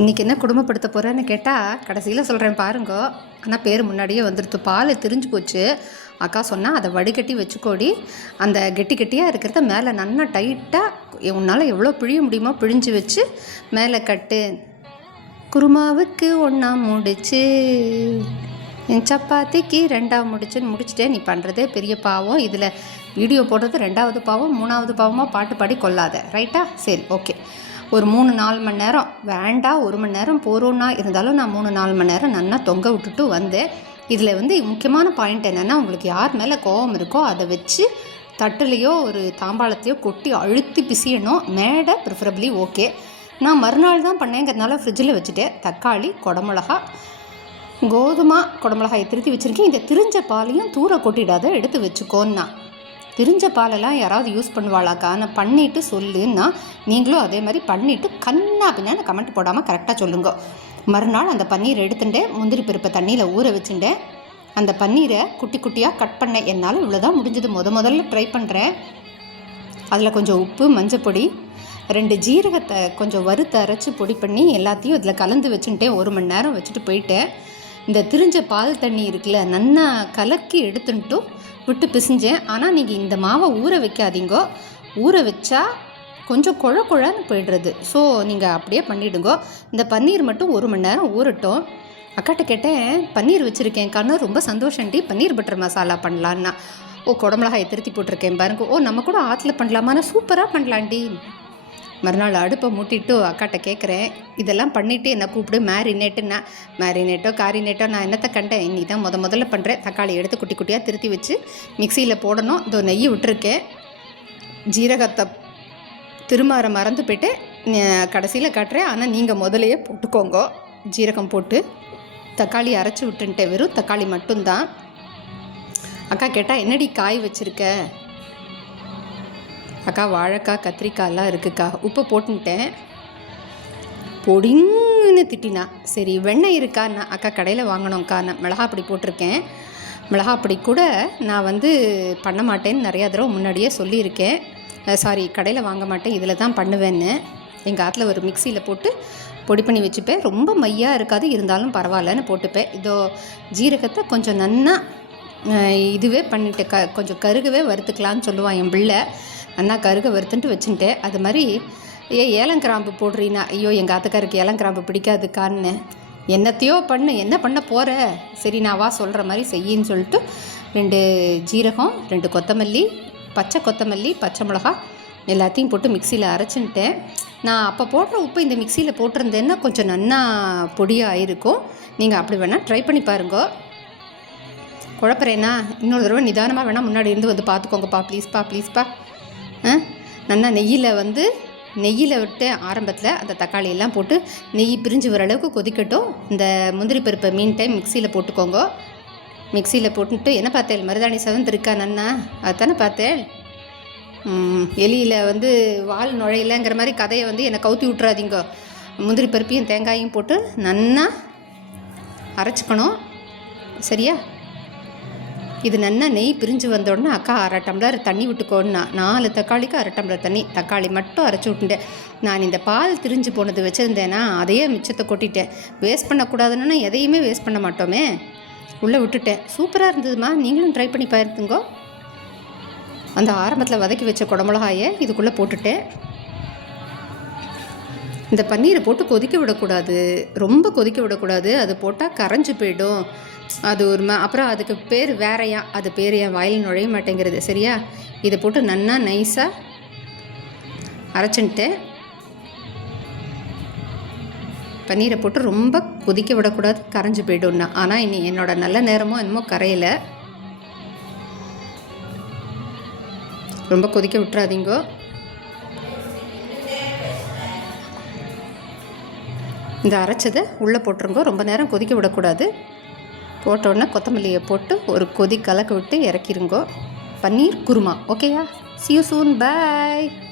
இன்றைக்கி என்ன குடும்பப்படுத்த போகிறேன்னு கேட்டால் கடைசியில் சொல்கிறேன் பாருங்கோ. ஆனால் பேர் முன்னாடியே வந்துடுது. பால் திரிஞ்சு போச்சு. அக்கா சொன்னால் அதை வடிகட்டி வச்சுக்கோடி, அந்த கெட்டி கெட்டியாக இருக்கிறத மேலே நல்லா டைட்டாக உன்னால் எவ்வளோ பிழிய முடியுமோ பிழிஞ்சு வச்சு மேலே கட்டு. குருமாவுக்கு ஒன்றா முடிச்சு, என் சப்பாத்திக்கு ரெண்டாக முடிச்சுன்னு முடிச்சுட்டே. நீ பண்ணுறதே பெரிய பாவம். இதில் வீடியோ போடுறது ரெண்டாவது பாவம், மூணாவது பாவமாக பாட்டு பாடி கொள்ளாத. ரைட்டா? சரி, ஓகே. ஒரு 3-4 மணி நேரம் வேண்டாம், 1 மணி நேரம் போகிறோன்னா இருந்தாலும் நான் 3-4 மணி நேரம் நல்லா தொங்க விட்டுட்டு வந்தேன். இதில் முக்கியமான பாயிண்ட் என்னென்னா, உங்களுக்கு யார் மேலே கோபம் இருக்கோ அதை வச்சு தட்டுலையோ ஒரு தாம்பாளத்தையோ கொட்டி அழுத்தி பிசியணும். மேடை ப்ரிஃபரபிளி ஓகே. நான் மறுநாள் தான் பண்ணேங்கிறதுனால ஃப்ரிட்ஜில் வச்சுட்டேன். தக்காளி, குடமிளகா, கோதுமை குடமிளகாயை திருத்தி வச்சுருக்கேன். இந்த திரிஞ்ச பாலையும் தூர கொட்டிடாத, எடுத்து வச்சுக்கோன்னா. திரிஞ்ச பாலெல்லாம் யாராவது யூஸ் பண்ணுவாளாக்கா? நான் பண்ணிவிட்டு சொல்லுன்னா நீங்களும் அதே மாதிரி பண்ணிவிட்டு கண்ணா பின்னான்னு கமெண்ட் போடாமல் கரெக்டாக சொல்லுங்க. மறுநாள் அந்த பன்னீரை எடுத்துட்டேன். முந்திரி பருப்பை தண்ணியில் ஊற வச்சுட்டேன். அந்த பன்னீரை குட்டி குட்டியாக கட் பண்ணேன். என்னால் இவ்வளோதான் முடிஞ்சது. முதல்ல ட்ரை பண்ணுறேன். அதில் கொஞ்சம் உப்பு, மஞ்சப்பொடி, 2 ஜீரகத்தை கொஞ்சம் வறுத்து அரைச்சி பொடி பண்ணி எல்லாத்தையும் இதில் கலந்து வச்சுட்டேன். 1 மணி நேரம் வச்சுட்டு போயிட்டேன். இந்த திரிஞ்ச பால் தண்ணி இருக்குல்ல, நல்லா கலக்கி எடுத்துன்ட்டும் விட்டு பிசிஞ்சேன். ஆனால் நீங்கள் இந்த மாவை ஊற வைக்காதீங்கோ. ஊற வச்சா கொஞ்சம் குழன்னு போய்டுறது. ஸோ நீங்கள் அப்படியே பண்ணிவிடுங்கோ. இந்த பன்னீர் மட்டும் 1 மணி நேரம் ஊறட்டும். அக்காட்ட கேட்டேன், பன்னீர் வச்சுருக்கேன் கண்ணு, ரொம்ப சந்தோஷம்டி, பன்னீர் பட்டர் மசாலா பண்ணலான்னா. ஓ, குடமிளகாயை திருத்தி போட்டிருக்கேன் பாருங்க. ஓ, நம்ம கூட ஆற்றுல பண்ணலாமான்னு. சூப்பராக பண்ணலாண்டி. மறுநாள் அடுப்பை மூட்டிட்டு அக்காட்ட கேட்குறேன், இதெல்லாம் பண்ணிவிட்டு என்னை கூப்பிடு மேரினேட்டுன்னா. மேரினேட்டோ காரினேட்டோ நான் என்னத்தை கண்டேன். இன்னி தான் முதல்ல பண்ணுறேன். தக்காளி எடுத்து குட்டி குட்டியாக திருத்தி வச்சு மிக்சியில் போடணும். இதோ நெய் விட்டுருக்கேன். ஜீரகத்தை திருமாற மறந்து போய்ட்டு கடைசியில் காட்டுறேன். ஆனால் நீங்கள் முதலையே போட்டுக்கோங்க. ஜீரகம் போட்டு தக்காளி அரைச்சி விட்டுன்ட்டேன். வெறும் தக்காளி மட்டும்தான். அக்கா கேட்டால், என்னடி காய் வச்சுருக்க? அக்கா, வாழைக்காய், கத்திரிக்காயெல்லாம் இருக்குக்கா. உப்பு போட்டுட்டேன். பொடிங்கன்னு திட்டினா. சரி, வெண்ணெய் இருக்கான்னா. அக்கா, கடையில் வாங்கணும்க்கா. நான் மிளகாப்பொடி போட்டிருக்கேன். மிளகாப்பொடி கூட நான் பண்ண மாட்டேன்னு நிறையா தடவை முன்னாடியே சொல்லியிருக்கேன். சாரி, கடையில் வாங்க மாட்டேன், இதில் தான் பண்ணுவேன்னு. எங்கள் ஆற்றுல ஒரு மிக்சியில் போட்டு பொடி பண்ணி வச்சுப்பேன். ரொம்ப மையாக இருக்காது, இருந்தாலும் பரவாயில்லன்னு போட்டுப்பேன். இதோ ஜீரகத்தை கொஞ்சம் நன்னா இதுவே பண்ணிட்டு கொஞ்சம் கருகவே வறுத்துக்கலான்னு சொல்லுவான் என் பிள்ளை. நல்லா கருக வறுத்துன்ட்டு வச்சுட்டேன். அது மாதிரி ஏலங்கிராம்பு போடுறீன்னா, ஐயோ எங்கள் ஆத்துக்காருக்கு ஏலங்கிராம்பு பிடிக்காதுக்கான்னு. என்னத்தையோ என்ன பண்ண போகிற? சரி, நான் வா சொல்கிற மாதிரி செய்யின்னு சொல்லிட்டு 2 ஜீரகம், 2 கொத்தமல்லி, பச்சை கொத்தமல்லி, பச்சை மிளகா எல்லாத்தையும் போட்டு மிக்சியில் அரைச்சின்ட்டேன். நான் அப்போ போடுற உப்பு இந்த மிக்சியில் போட்டிருந்தேன்னா கொஞ்சம் நன்னா பொடியாக ஆயிருக்கும். நீங்கள் அப்படி வேணால் ட்ரை பண்ணி பாருங்கோ. குழப்பறேன்னா இன்னொரு தடவை நிதானமாக வேணால் முன்னாடி இருந்து பார்த்துக்கோங்கப்பா, ப்ளீஸ்ப்பா. நல்லா நெய்யில் விட்டு ஆரம்பத்தில் அந்த தக்காளி எல்லாம் போட்டு நெய் பிரிஞ்சு வர அளவுக்கு கொதிக்கட்டும். இந்த முந்திரி பருப்பை மீன் டைம் மிக்சியில் போட்டுக்கோங்க. மிக்சியில் போட்டுட்டு என்ன பார்த்தேன், மருதாணி செவந்து இருக்கா நன்னா? அதுதானே பார்த்தேன். எலியில் வால் நுழையிலங்கிற மாதிரி கதையை என்னை கவுத்தி விட்றாதீங்க. முந்திரி பருப்பையும் தேங்காயும் போட்டு நன்னா அரைச்சிக்கணும். சரியா? இது நல்லா நெய் பிரிஞ்சு வந்தோடனே அக்கா 1/2 டம்ளர் தண்ணி விட்டுக்கோன்னா. 4 தக்காளிக்கு 1/2 டம்ளர் தண்ணி. தக்காளி மட்டும் அரைச்சி விட்டுட்டேன். நான் இந்த பால் திரிஞ்சு போனது வச்சுருந்தேன்னா அதையே மிச்சத்தை கொட்டிட்டேன். வேஸ்ட் பண்ணக்கூடாதுன்னா எதையுமே வேஸ்ட் பண்ண மாட்டோமே. உள்ளே விட்டுட்டேன். சூப்பராக இருந்ததுமா, நீங்களும் ட்ரை பண்ணி பாருங்க. அந்த ஆரம்பத்தில் வதக்கி வச்ச குடமிளகாயை இதுக்குள்ளே போட்டுட்டேன். இந்த பன்னீரை போட்டு கொதிக்க விடக்கூடாது, ரொம்ப கொதிக்க விடக்கூடாது. அது போட்டால் கரைஞ்சி போயிடும். அது ஒரு அப்புறம் அதுக்கு பேர் வேறையா, அது பேர் என் வாயில் நுழைய மாட்டேங்கிறது. சரியா? இதை போட்டு நன்னா நைஸாக அரைச்சின்ட்டு பன்னீரை போட்டு ரொம்ப கொதிக்க விடக்கூடாது, கரைஞ்சி போய்டும்னா. ஆனால் இனி என்னோட நல்ல நேரமோ என்னமோ கரையில். ரொம்ப கொதிக்க விட்டுறாதீங்கோ. இந்த அரைச்சதை உள்ளே போட்டுருங்கோ. ரொம்ப நேரம் கொதிக்க விடக்கூடாது. போட்டோடனே கொத்தமல்லியை போட்டு ஒரு கொதி கலக்க விட்டு இறக்கிருங்கோ. பன்னீர் குருமா. ஓகேயா? See you soon. Bye.